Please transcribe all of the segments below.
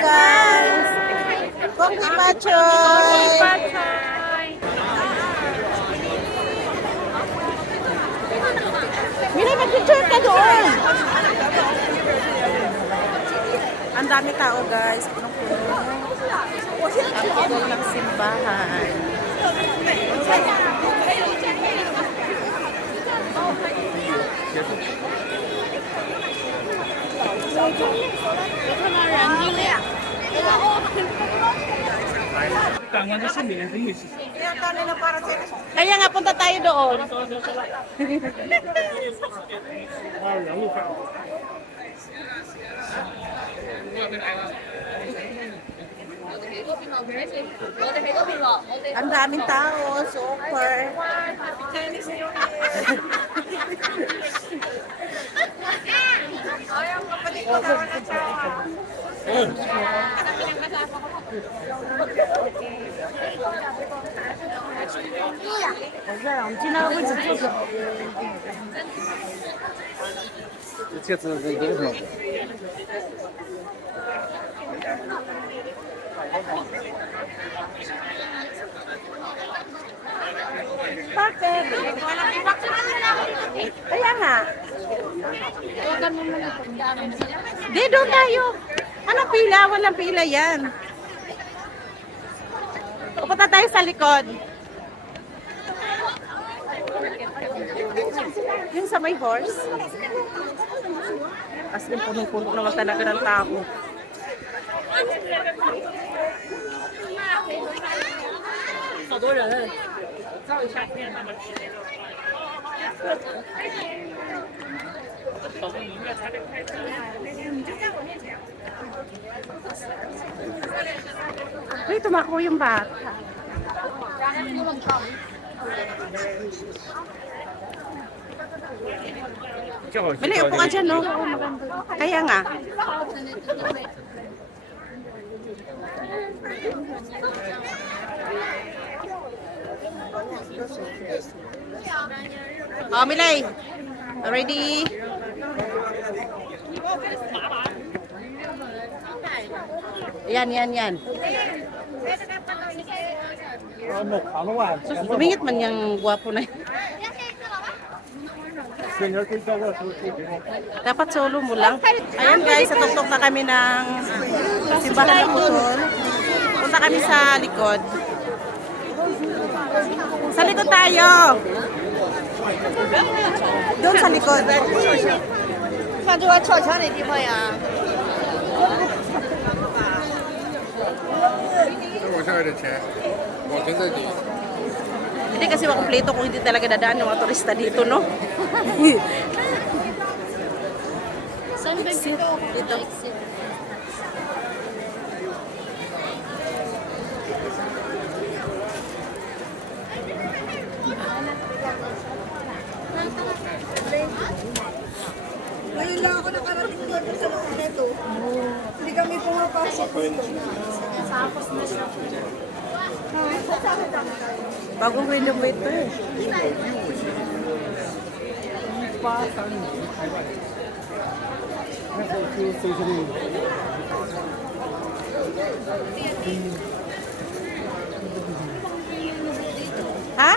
guys! Kongi Pachoy! Mira, mag-picture ka doon! Ang dami tao guys, punong-puno. Ang puno ng simbahan. Kaya nga punta tayo doon. Ang daming tao, super. Bakit? Kaya nga. Di, doon tayo. Anong pila? Walang pila yan. Pupunta tayo sa likod. Yung sa may horse. As in, punong-puno naman talaga ng tao. Uy, tumakbo yung bata. Bali, upo ka dyan, no? Kaya nga. Oh, Milay. Ready? Yan. Tumingit man yung guwapo na yun. Dapat solo mo lang. Ayan guys, natugtog na kami ng simbahan ng Putol. Punta kami sa likod. Sa likod tayo. Doon sa likod. Hindi kasi makumpleto kung hindi talaga dadaan ng mga turista dito, no? Dito. Ngayon lang ako nakarating doon sa loob nito. Hindi kami pumapasok. Tapos na siya. Bagong renovate to eh. Ha?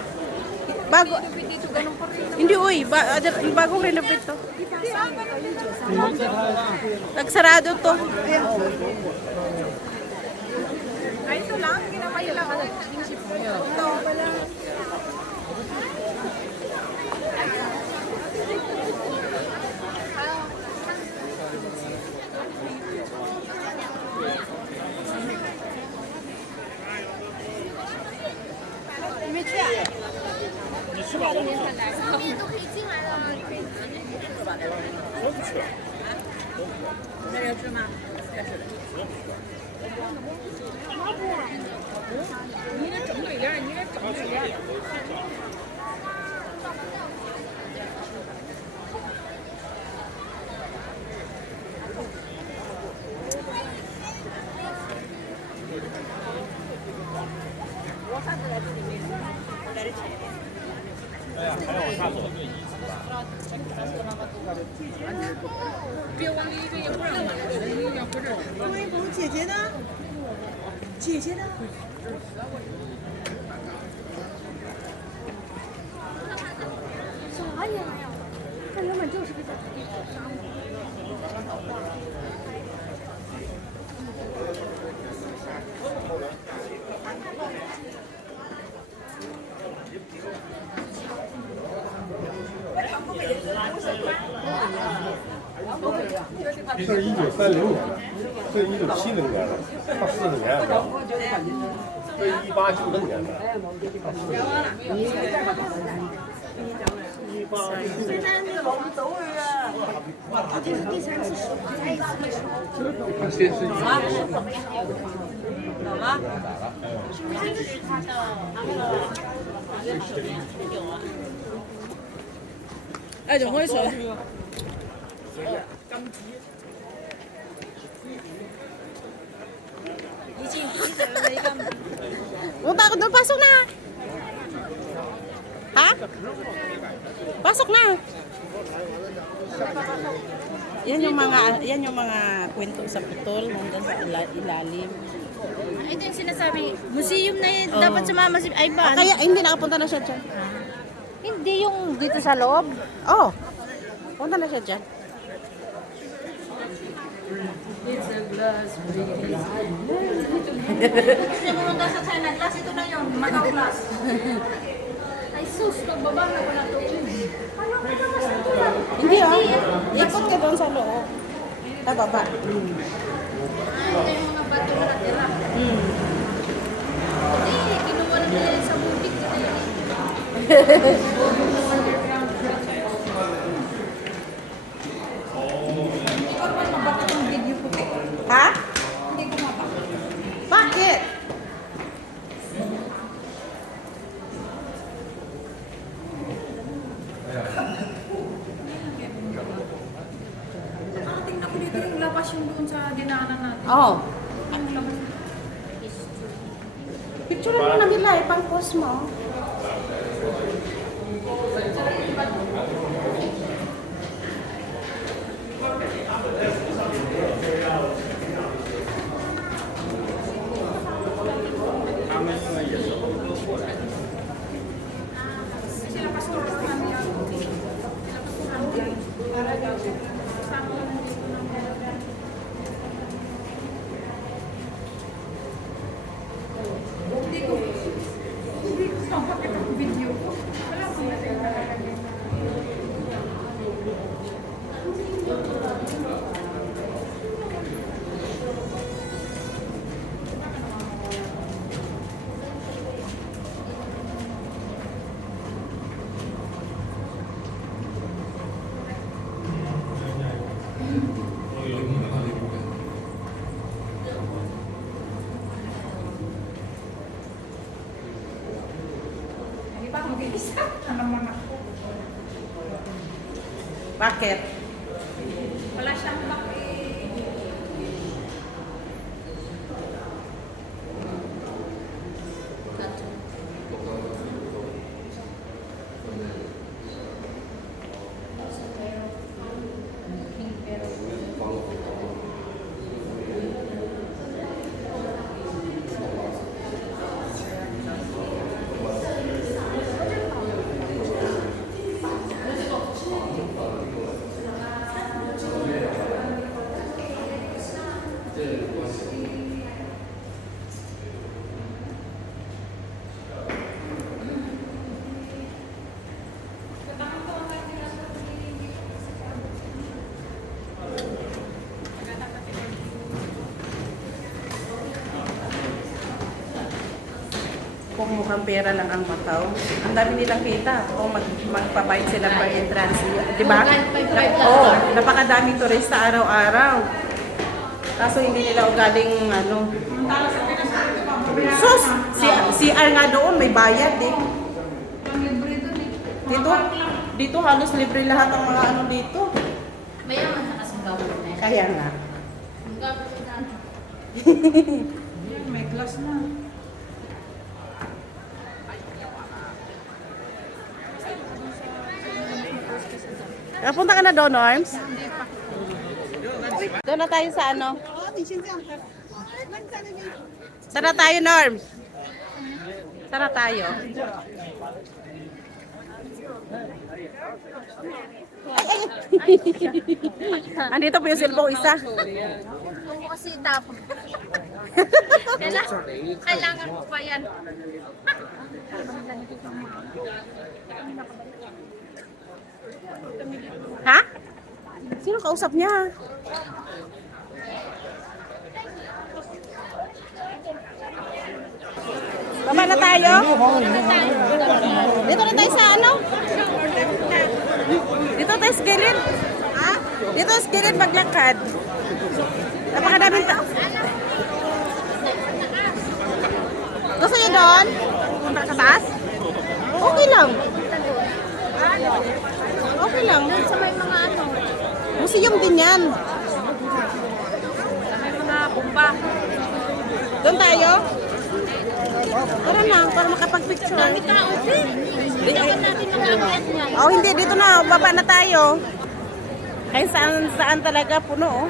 Bago. Hindi uy, bagong renovate to. Nagsarado to. Ay, ito lang. Kinakayo lang. Ito pala. 姐呢？姐姐呢？啥呀？这原本就是个小地方。这是1930年，这是1970年了，差40年。这是1890年的。现在那个这是第3次使用，再一次的时候。先是懂了。哎，怎么回事？Huwag takot doon, pasok na! Ha? Pasok na! Yan yung mga kwento sa putol, nandun sa ilalim. Ito yung sinasabi, museum na yun, dapat sumama si Ivan. Kaya hindi nakapunta na siya dyan. Hindi yung dito sa loob. Oh, punta na siya dyan. Kasi pumunta sa China class, ito na yun, Macau class. Ay sus, nagbaba na ko na ito. Hindi ikot ka doon sa loob. Sa baba. Ito yung mga bato na natira. Hindi, kinuha na nila yun sa bukid. Ha? Bakit? Tingnan ko dito yung labas yung doon sa dinaanan natin. Oh. Ang labas. Picture mo na nila pang post mo. Bakit? Wala siyang Kung mukhang pera lang ang Macau, ang dami nilang kita kung magpabayad sila per entrance. Di ba? Oo, napakadaming turista araw-araw. Kaso hindi nila ugaling ano. Sus! CR nga doon, may bayad eh. Dito halos libre lahat ang mga ano dito. Mayaman sa kasing government. Kaya nga. may class na. Punta ka na doon, Norms? Doon na tayo sa ano? Sana tayo, Norm. Sana tayo. Andito po yung cellphone isa. Kung kasi tapos. Kailangan ko pa yan. Ha? Sino kausap niya? Baba na tayo? Dito na tayo sa ano? Dito tayo sa gilid. Ha? Dito sa gilid maglakad. Napakadaming tao. Gusto niyo doon? Punta sa taas? Okay lang. Okay lang. Sa may mga ano, Museum din yan. may mga bomba. Doon tayo? Tara na, para makapag-picture. Dami tao din. Hindi naman natin makakit yan. Oh, hindi. Dito na. Baba na tayo. Ay, saan talaga puno, oh.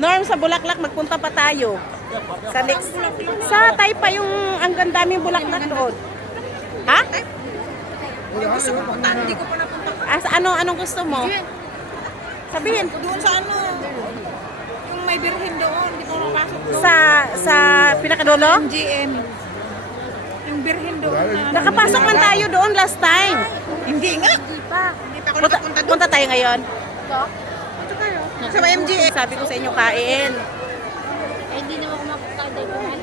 Norm, sa Bulaklak, magpunta pa tayo. Sa next. Sa Taypa yung ang daming bulaklak doon. Ha? Gusto ko punta, hindi ko pa napunta. Anong gusto mo? Sabihin. Doon sa ano, yung may birhen doon, hindi ko napasok doon. Sa pinakadulo? GM. Yung birhen doon na... Nakapasok man tayo doon last time. Hindi nga. Hindi pa ako nakapunta doon. Punta tayo ngayon. Ito tayo. Sa MGM. Sabi ko sa inyo, kain. Eh, hindi naman ako makakita doon.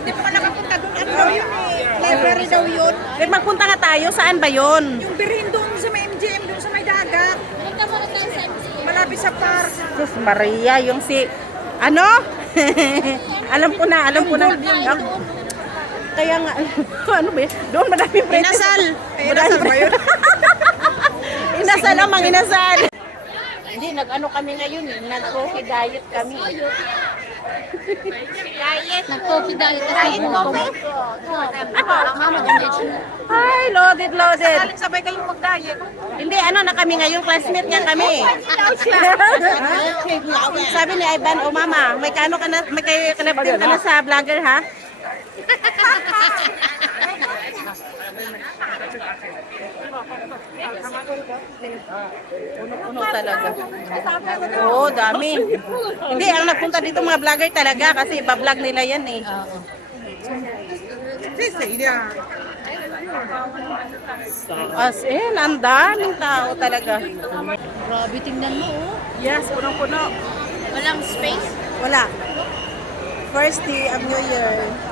Hindi pa ka nakapunta doon. Ano daw yun eh? Library daw yun. Then magpunta nga tayo. Saan ba yun? Yung birhen doon sa may MGM, doon sa may dagat. Punta muna tayo sa MCA. Malapit sa park. Sus Maria, yung si... Ano? alam ko na. Kaya nga, ano ba yun? Doon madaming pretes. Inasal. Inasal ba yun? Inasal ang mga inasal. Hindi, nag-ano kami ngayon eh. Nag-coffee diet kami. Diet. Nag-coffee diet. Diet coffee. Hi, loaded. Alin sabay kayong mag-diet. Hindi, ano na kami ngayon, classmate nga kami. Sabi ni Ivan, oh mama, may kano ka na, may kayo connected ka na sa vlogger ha? Puno talaga. Oo, dami. Hindi, ang nagpunta dito mga vlogger talaga kasi iba-vlog nila yan eh. As in, ang daming tao talaga. Grabe, tingnan mo oh. Yes, punong-puno. Walang space. Wala. First day of New Year.